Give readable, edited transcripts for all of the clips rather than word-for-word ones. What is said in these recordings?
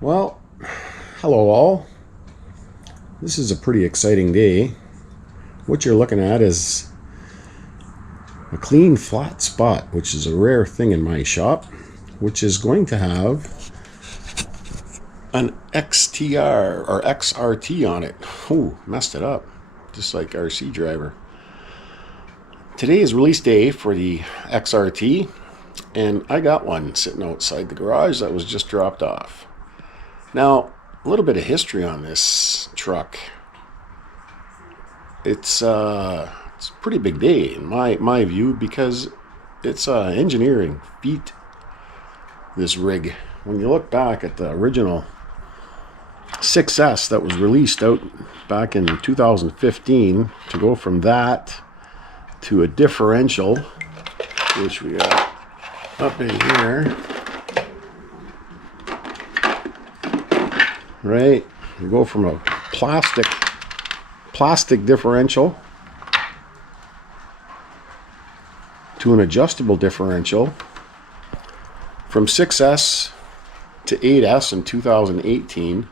Well, hello all. This is a pretty exciting day. What you're looking at is a clean flat spot, which is a rare thing in my shop, which is going to have an XTR or XRT on it. Oh, messed it up, just like RC driver. Today is release day for the XRT, and I got one sitting outside the garage that was just dropped off. Now, a little bit of history on this truck. It's a pretty big day in my view, because it's engineering feat, this rig. When you look back at the original 6S that was released out back in 2015, to go from that to a differential, which we got up in here, right? You go from a plastic differential to an adjustable differential, from 6S to 8S in 2018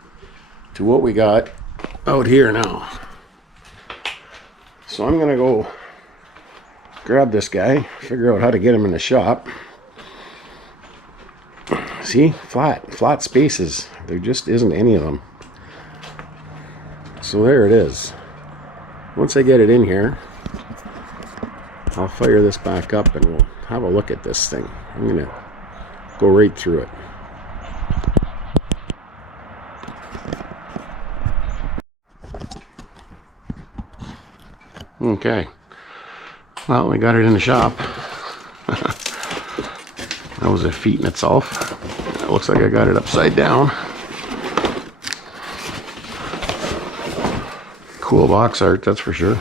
to what we got out here now. So I'm gonna go grab this guy, figure out how to get him in the shop. See, flat spaces. There just isn't any of them. So there it is. Once I get it in here, I'll fire this back up and we'll have a look at this thing. I'm gonna go right through it. Okay. Well, we got it in the shop. That was a feat in itself. It looks like I got it upside down. Cool box art, that's for sure.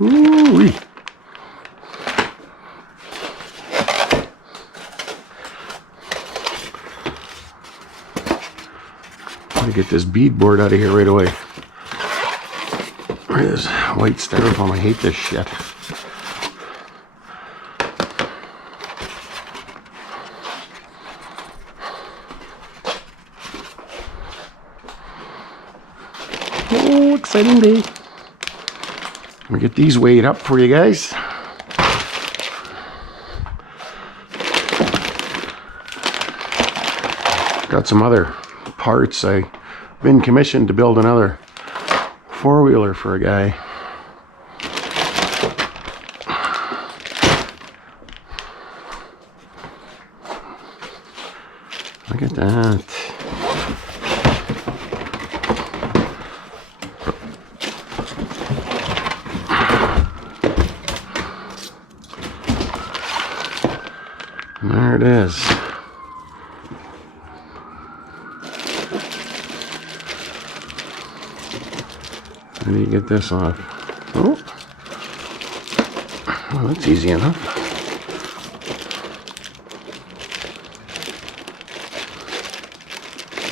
Ooh-wee. Let me get this beadboard out of here right away. Where is white styrofoam? I hate this shit. Oh, exciting day. Let me get these weighed up for you guys. Got some other parts. I've been commissioned to build another four-wheeler for a guy. Look at that. And there it is. How do you get this off? Oh, well, that's easy enough.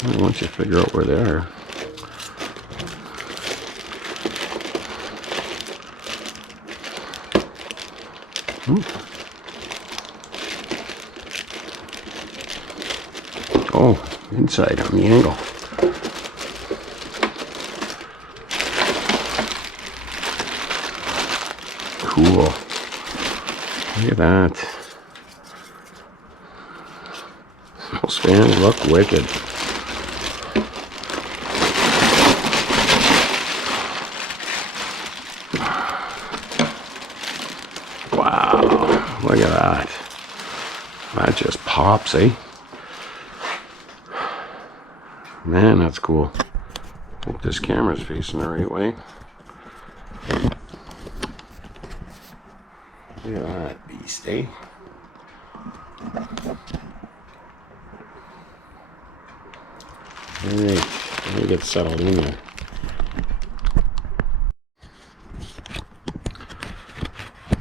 Well, once you figure out where they are. Ooh. Oh, inside on the angle. Cool. Look at that. Those fans look wicked. Wow. Look at that. That just pops, eh? Man, that's cool. Hope this camera's facing the right way. Look at that beast, eh? Alright, let me get settled in there.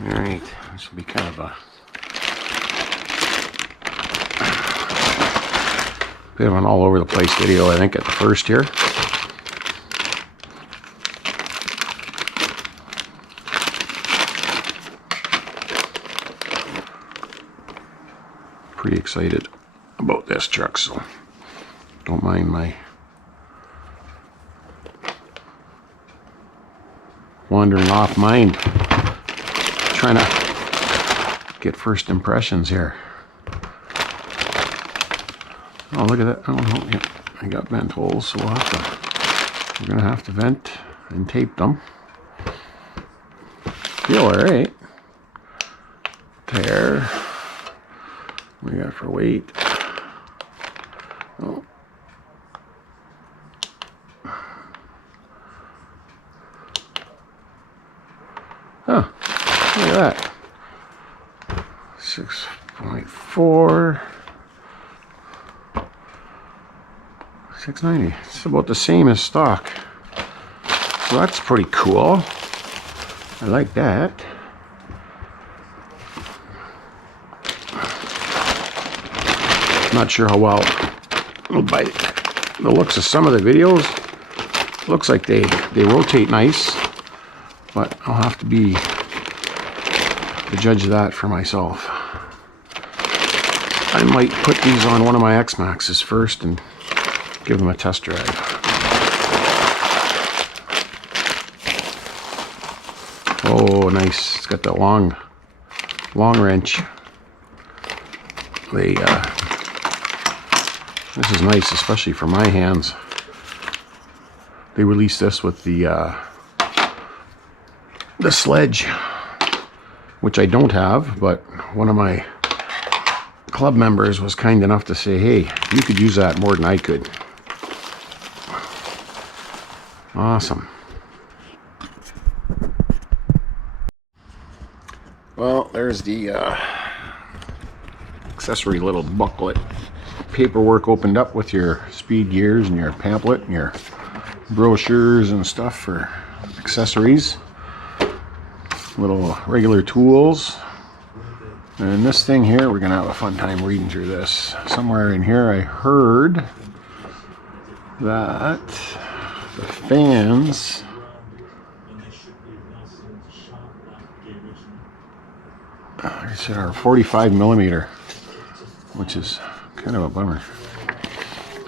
Alright, this will be kind of a Bit of an all over the place video, I think, at the first here. Pretty excited about this truck, so don't mind my wandering off mind, trying to get first impressions here. Oh, look at that. Oh, no, yeah, I got vent holes, so we're gonna have to vent and tape them. Feel all right. There. What do we got for weight? Oh. Huh. Look at that. 6.4. 690. It's about the same as stock. So that's pretty cool. I like that. Not sure how well, by the looks of some of the videos, looks like they rotate nice, but I'll have to be the judge of that for myself. I might put these on one of my X-Maxes first and give them a test drive. Oh, nice. It's got that long wrench. This is nice, especially for my hands. They released this with the sledge, which I don't have, but one of my club members was kind enough to say, hey, you could use that more than I could. Awesome. Well, there's the accessory little booklet. Paperwork opened up with your speed gears and your pamphlet and your brochures and stuff for accessories. Little regular tools. And this thing here, we're gonna have a fun time reading through this. Somewhere in here I heard that the fans are 45 millimeter, which is kind of a bummer.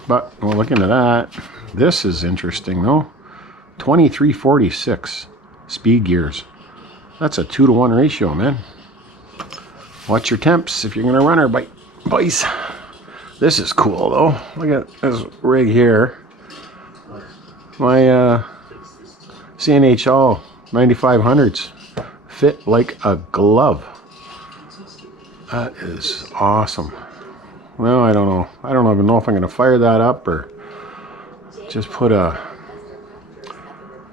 But we'll look into that. This is interesting though. 2346 speed gears. That's a 2-to-1 ratio, man. Watch your temps if you're gonna run her boys. This is cool though. Look at this rig here. My CNHL 9500s fit like a glove. That is awesome. Well, I don't know. I don't even know if I'm going to fire that up or just put a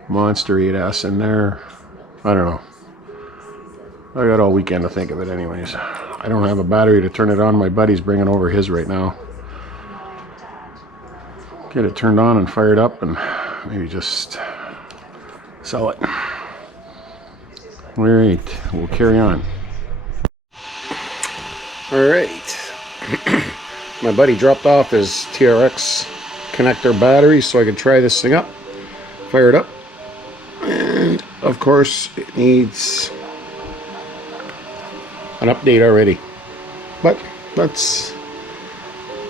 Monster 8S in there. I don't know. I got all weekend to think of it anyways. I don't have a battery to turn it on. My buddy's bringing over his right now. Get it turned on and fired up and maybe just sell it. All right, we'll carry on. All right. My buddy dropped off his TRX connector battery so I could try this thing up, fire it up, and of course it needs an update already, but that's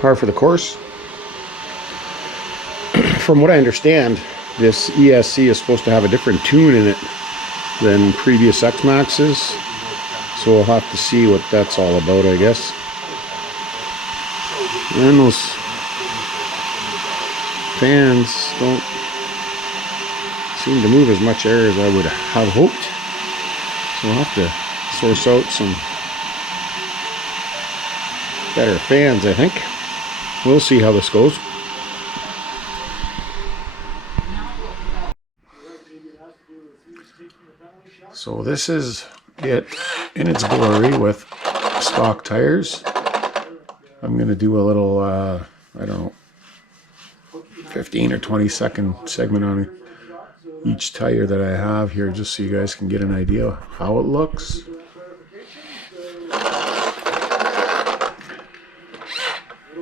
par for the course. From what I understand, this ESC is supposed to have a different tune in it than previous X-Maxes, so we'll have to see what that's all about, I guess. And those fans don't seem to move as much air as I would have hoped, so we'll have to source out some better fans, I think. We'll see how this goes. So this is it in its glory with stock tires. I'm going to do a little, I don't know, 15 or 20 second segment on each tire that I have here, just so you guys can get an idea of how it looks.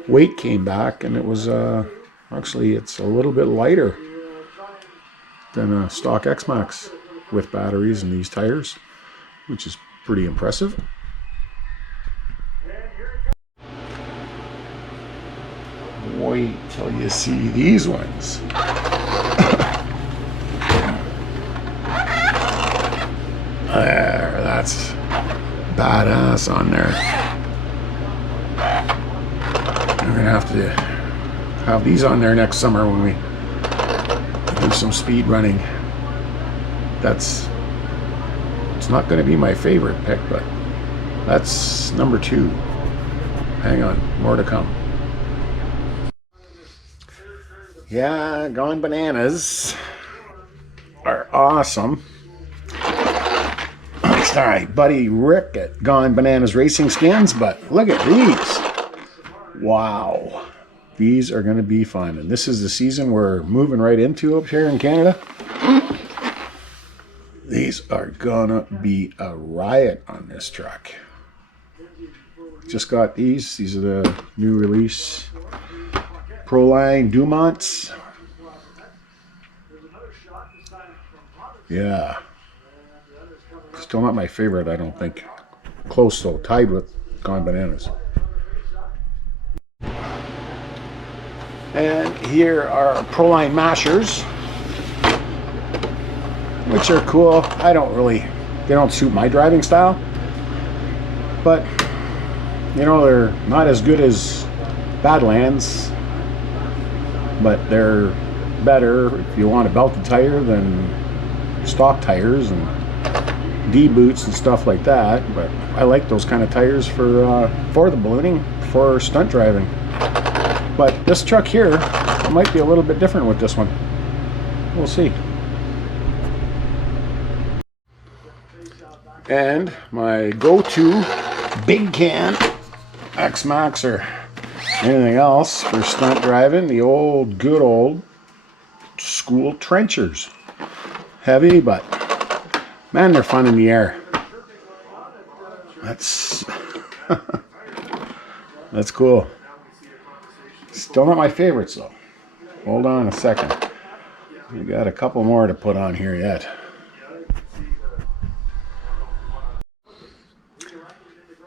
weight came back, and it was actually it's a little bit lighter than a stock X-Max with batteries and these tires, which is pretty impressive. Wait till you see these ones. There, that's badass on there. We're gonna have to have these on there next summer when we do some speed running. It's not going to be my favorite pick, but that's number 2. Hang on, more to come. Yeah, Gone Bananas are awesome. It's my buddy Rick at Gone Bananas Racing Skins, but look at these. Wow. These are going to be fun. And this is the season we're moving right into up here in Canada. These are going to be a riot on this truck. Just got these. These are the new release Proline Dumonts. Yeah. Still not my favorite, I don't think. Close though, tied with Gone Bananas. And here are Proline Mashers, which are cool. They don't suit my driving style, but you know, they're not as good as Badlands, but they're better if you want a belted tire than stock tires and D-boots and stuff like that. But I like those kind of tires for the ballooning, for stunt driving. But this truck here, it might be a little bit different with this one. We'll see. And my go-to big can X-Max or anything else for stunt driving, the old, good old school trenchers. Heavy, but man, they're fun in the air. That's that's cool. Still not my favorites though. Hold on a second. We got a couple more to put on here yet.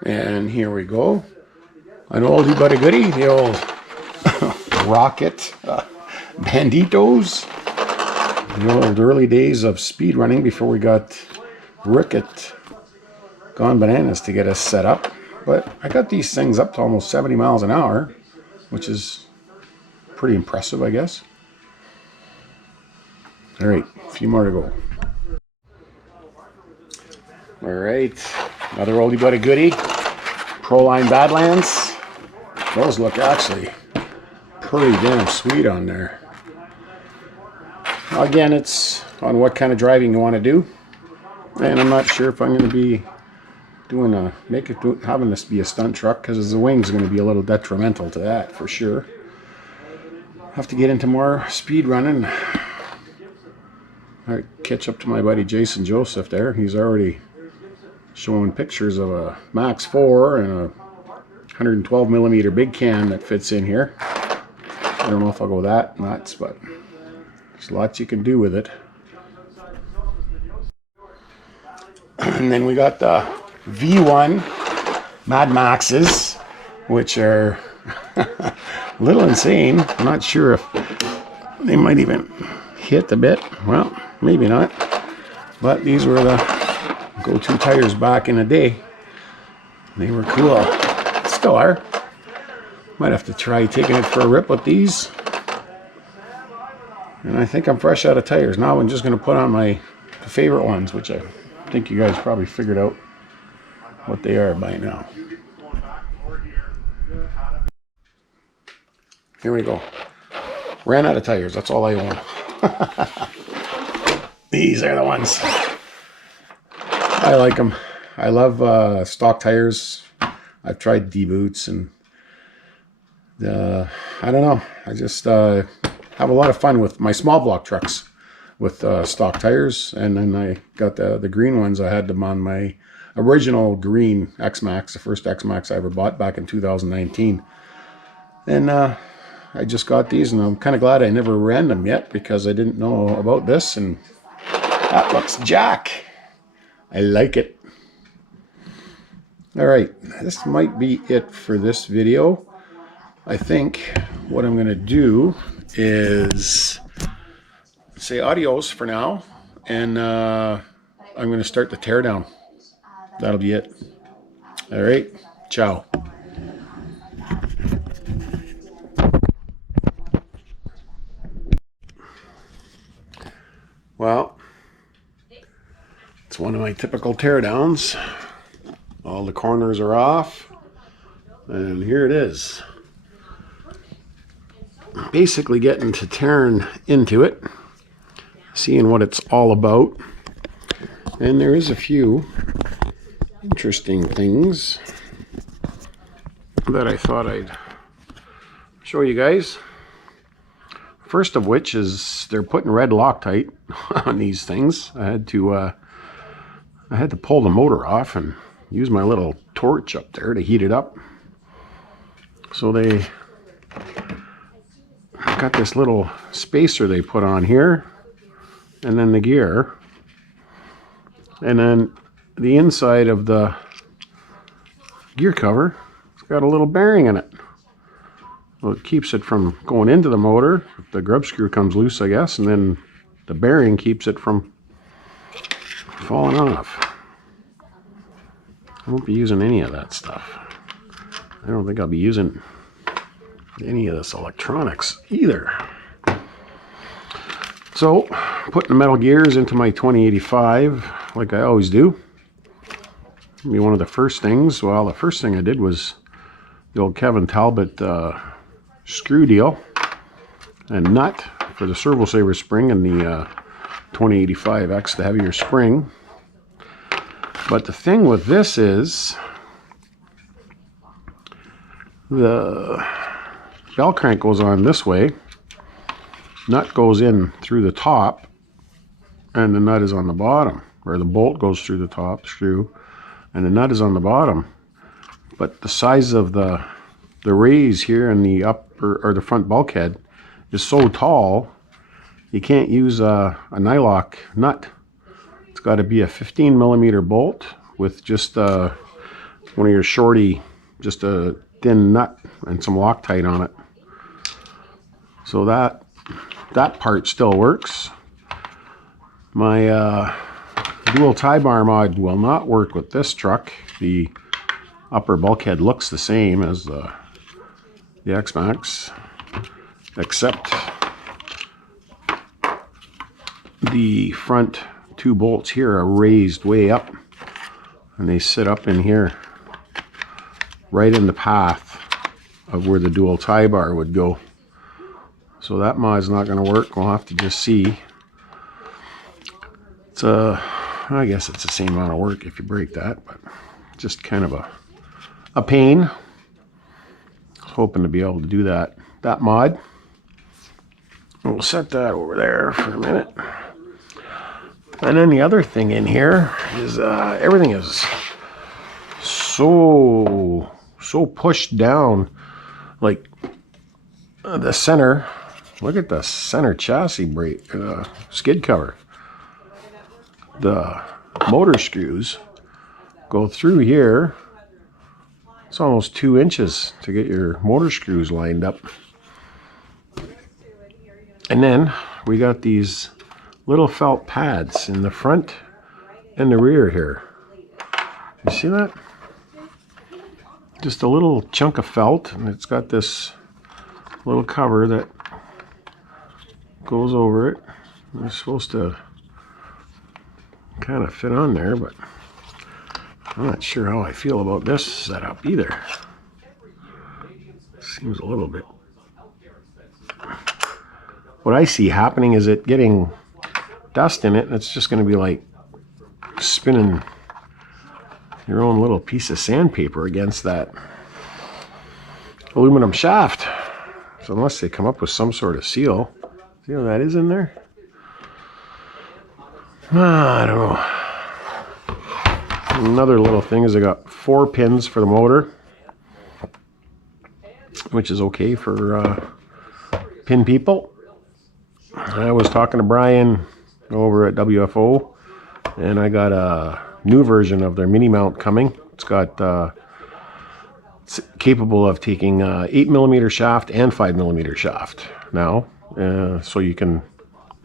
And here we go. An oldie but a goodie, the old Rocket Banditos. The old early days of speed running before we got Rick at Gone Bananas to get us set up. But I got these things up to almost 70 miles an hour, which is pretty impressive, I guess. All right, a few more to go. All right, another oldie but a goodie. Proline Badlands. Those look actually pretty damn sweet on there. Again, it's on what kind of driving you want to do. And I'm not sure if I'm going to be doing having this be a stunt truck, because the wing's going to be a little detrimental to that for sure. Have to get into more speed running. I catch up to my buddy Jason Joseph there. He's already showing pictures of a Max 4 and a 112 millimeter big can that fits in here. I don't know if I'll go that nuts, but there's lots you can do with it. And then we got the V1 Mad Maxes, which are a little insane. I'm not sure if they might even hit a bit. Well, maybe not. But these were the go-to tires back in the day. They were cool. Still are. Might have to try taking it for a rip with these. And I think I'm fresh out of tires. Now I'm just going to put on my favorite ones, which I think you guys probably figured out what they are by now. Here we go. Ran out of tires. That's all I own. These are the ones. I like them. I love stock tires. I've tried D-boots and I don't know. I just have a lot of fun with my small block trucks with stock tires. And then I got the green ones. I had them on my original green X-Max, the first X-Max I ever bought back in 2019. And I just got these, and I'm kind of glad I never ran them yet because I didn't know about this, and that looks jack. I like it. Alright, this might be it for this video. I think what I'm going to do is say adios for now, and I'm going to start the teardown. That'll be it. Alright, ciao. Well, it's one of my typical teardowns. All the corners are off, and here it is. Basically getting to tearing into it, seeing what it's all about. And there is a few interesting things that I thought I'd show you guys. First of which is they're putting red Loctite on these things. I had to pull the motor off and use my little torch up there to heat it up. So they got this little spacer they put on here, and then the gear, and then the inside of the gear cover, it's got a little bearing in it. Well, it keeps it from going into the motor if the grub screw comes loose, I guess, and then the bearing keeps it from falling off. I won't be using any of that stuff. I don't think I'll be using any of this electronics either. So, putting the metal gears into my 2085 like I always do. Be one of the first things. Well, the first thing I did was the old Kevin Talbot screw deal and nut for the servo saver spring and the 2085X, the heavier spring. But the thing with this is the bell crank goes on this way, nut goes in through the top, and the nut is on the bottom, or the bolt goes through the top screw and the nut is on the bottom. But the size of the raise here in the upper or the front bulkhead is so tall, you can't use a nylock nut. It's got to be a 15mm bolt with just one of your shorty, just a thin nut and some Loctite on it. So that part still works. My dual tie bar mod will not work with this truck. The upper bulkhead looks the same as the X-Max, except the front two bolts here are raised way up, and they sit up in here right in the path of where the dual tie bar would go. So that mod's not going to work. We'll have to just see. It's I guess it's the same amount of work if you break that, but just kind of a pain. Hoping to be able to do that mod. We'll set that over there for a minute. And then the other thing in here is everything is so pushed down. Like the center, look at the center chassis brake skid cover. The motor screws go through here. It's almost 2 inches to get your motor screws lined up. And then we got these little felt pads in the front and the rear here. You see that? Just a little chunk of felt, and it's got this little cover that goes over it. It's supposed to kind of fit on there, but I'm not sure how I feel about this setup either. Seems a little bit. What I see happening is it getting dust in it, and it's just going to be like spinning your own little piece of sandpaper against that aluminum shaft. So unless they come up with some sort of seal, see how that is in there? I don't know. Another little thing is I got 4 pins for the motor, which is okay for pin people. I was talking to Brian over at WFO, and I got a new version of their mini mount coming. It's got it's capable of taking 8mm shaft and 5mm shaft now, so you can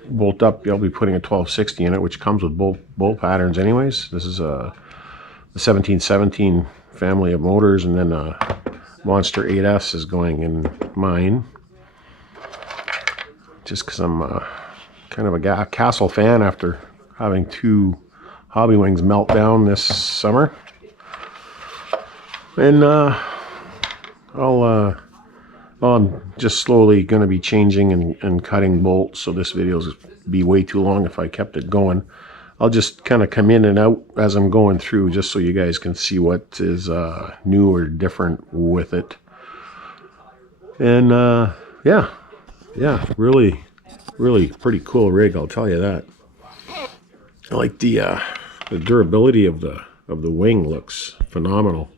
bolt up. You'll be putting a 1260 in it, which comes with bolt patterns anyways. This is the 1717 family of motors, and then Monster 8S is going in mine, just because I'm kind of a Castle fan after having 2 Hobby Wings melt down this summer. And I'm just slowly going to be changing and cutting bolts, so this video will be way too long if I kept it going. I'll just kind of come in and out as I'm going through, just so you guys can see what is new or different with it. And yeah, really pretty cool rig, I'll tell you that. I like the durability of the wing. Looks phenomenal,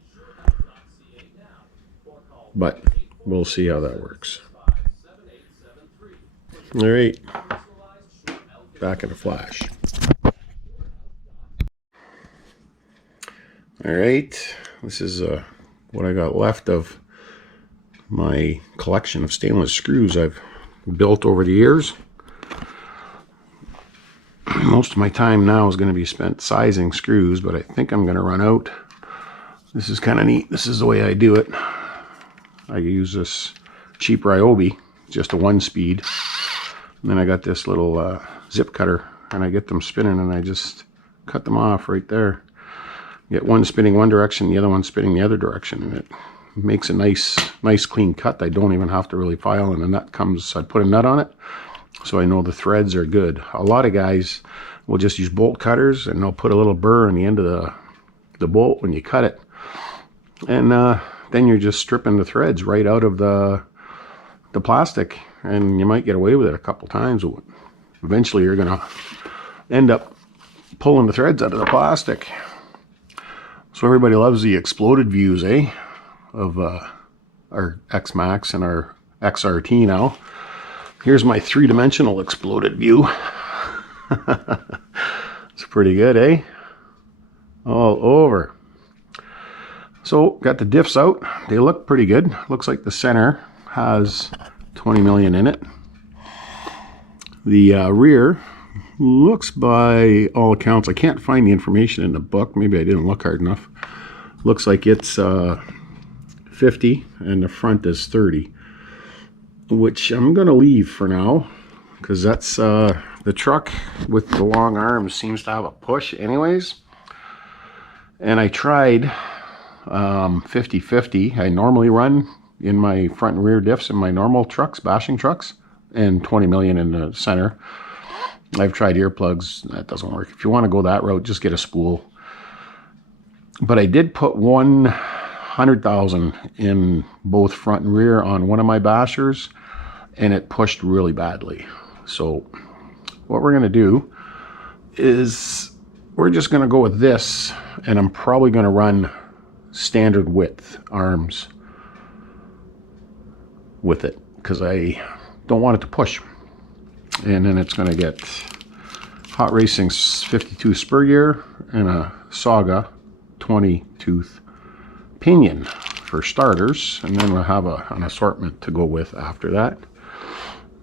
but we'll see how that works. All right, back in a flash. All right, this is what I got left of my collection of stainless screws I've built over the years. Most of my time now is going to be spent sizing screws, but I think I'm going to run out. This is kind of neat. This is the way I do it. I use this cheap Ryobi, just a 1-speed. And then I got this little zip cutter, and I get them spinning, and I just cut them off right there. Get one spinning one direction, the other one spinning the other direction, and it makes a nice clean cut. I don't even have to really file, and the nut comes, I put a nut on it, so I know the threads are good. A lot of guys will just use bolt cutters, and they'll put a little burr in the end of the bolt when you cut it. And then you're just stripping the threads right out of the plastic, and you might get away with it a couple times. Eventually you're going to end up pulling the threads out of the plastic. So everybody loves the exploded views, of our X-Max and our XRT now. Here's my 3-dimensional exploded view. It's pretty good, all over. So got the diffs out. They look pretty good. Looks like the center has 20 million in it. The rear looks, by all accounts, I can't find the information in the book, maybe I didn't look hard enough, looks like it's 50 and the front is 30, which I'm gonna leave for now, because that's the truck with the long arms seems to have a push anyways. And I tried 50-50. I normally run in my front and rear diffs in my normal trucks, bashing trucks, and 20 million in the center. I've tried earplugs, that doesn't work. If you want to go that route, just get a spool. But I did put 100,000 in both front and rear on one of my bashers, and it pushed really badly. So what we're going to do is we're just going to go with this, and I'm probably going to run standard width arms with it, because I don't want it to push. And then it's going to get Hot Racing's 52 spur gear and a Saga 20 tooth pinion for starters, and then we'll have an assortment to go with after that.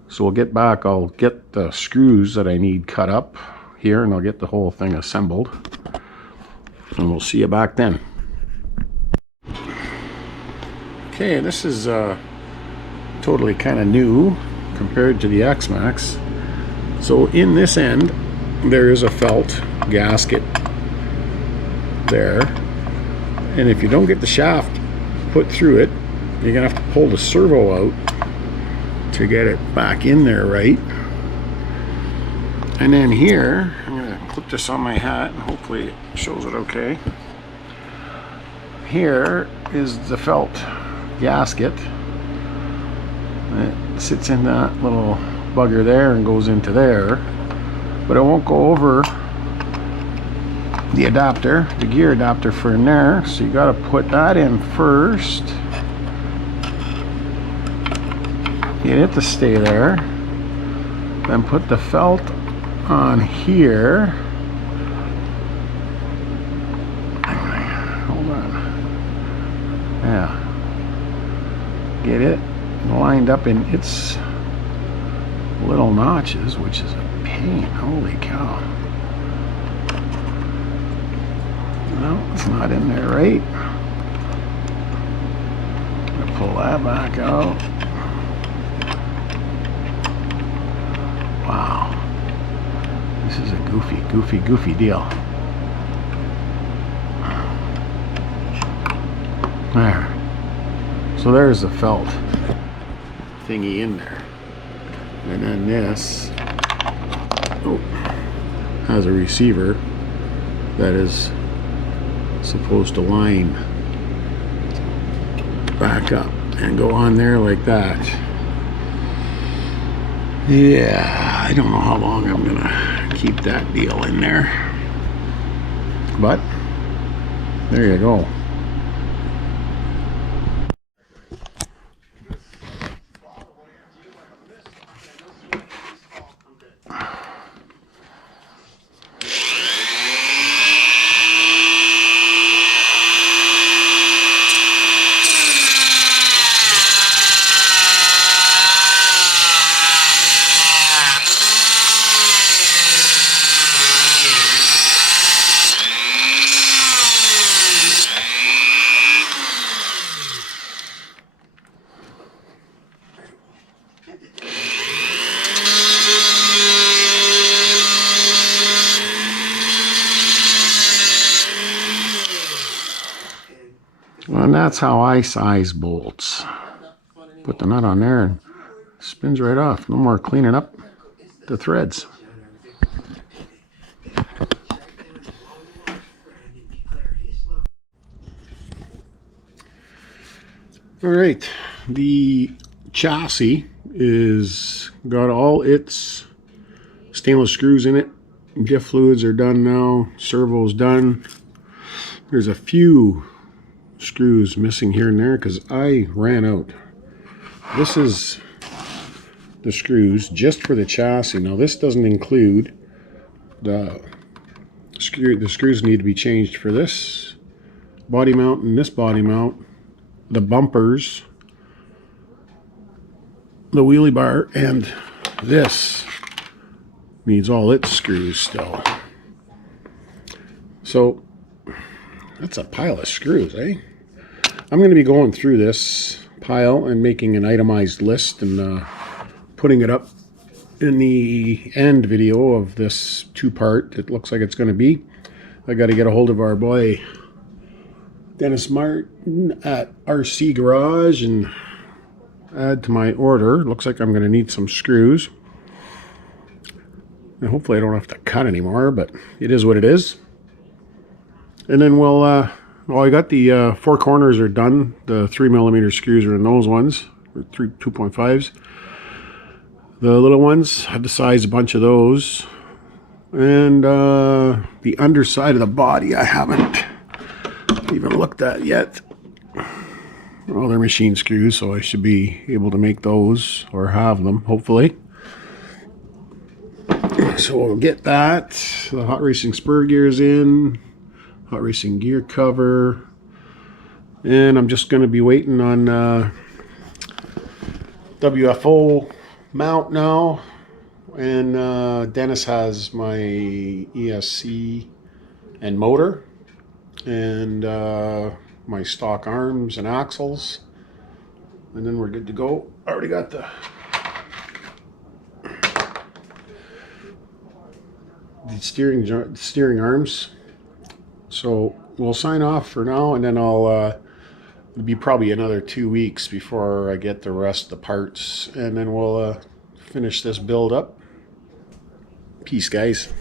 So we'll get back, I'll get the screws that I need cut up here, and I'll get the whole thing assembled, and we'll see you back then. Okay, this is totally kind of new compared to the X-Max. So in this end there is a felt gasket there, and if you don't get the shaft put through it, you're gonna have to pull the servo out to get it back in there right. And then here, I'm gonna put this on my hat and hopefully it shows it okay. Here is the felt gasket. It sits in that little bugger there and goes into there, but it won't go over the adapter, the gear adapter for in there, so you got to put that in first, get it to stay there. Then put the felt on here. Hold on. Yeah. Get it lined up in its little notches, which is a pain. Holy cow. No, it's not in there right. I'm gonna pull that back out. Wow. This is a goofy deal. There. So there's the felt thingy in there. And then this has a receiver that is supposed to line back up and go on there like that. Yeah, I don't know how long I'm gonna keep that deal in there, but there you go. And that's how I size bolts. Put the nut on there and spins right off. No more cleaning up the threads. All right, the chassis is got all its stainless screws in it. Diff fluids are done now. Servo's done. There's a few screws missing here and there because I ran out. This is the screws just for the chassis. Now this doesn't include the screw. The screws need to be changed for this body mount and this body mount, the bumpers, the wheelie bar, and this needs all its screws still. So that's a pile of screws, eh? I'm going to be going through this pile and making an itemized list and putting it up in the end video of this two-part. It looks like it's going to be. I got to get a hold of our boy Dennis Martin at RC Garage and add to my order. Looks like I'm going to need some screws. And hopefully I don't have to cut anymore, but it is what it is. And then we'll, well, I got the four corners are done. The 3mm screws are in those ones, or 2.5s. The little ones, I had to size a bunch of those. And the underside of the body I haven't even looked at yet. Well, they're machine screws, so I should be able to make those, or have them, hopefully. So we'll get that. The hot racing spur gears in. Hot racing gear cover, and I'm just going to be waiting on WFO mount now, and Dennis has my ESC and motor, and my stock arms and axles, and then we're good to go. I already got the steering arms. So we'll sign off for now, and then it'll be probably another 2 weeks before I get the rest of the parts, and then we'll finish this build up. Peace, guys.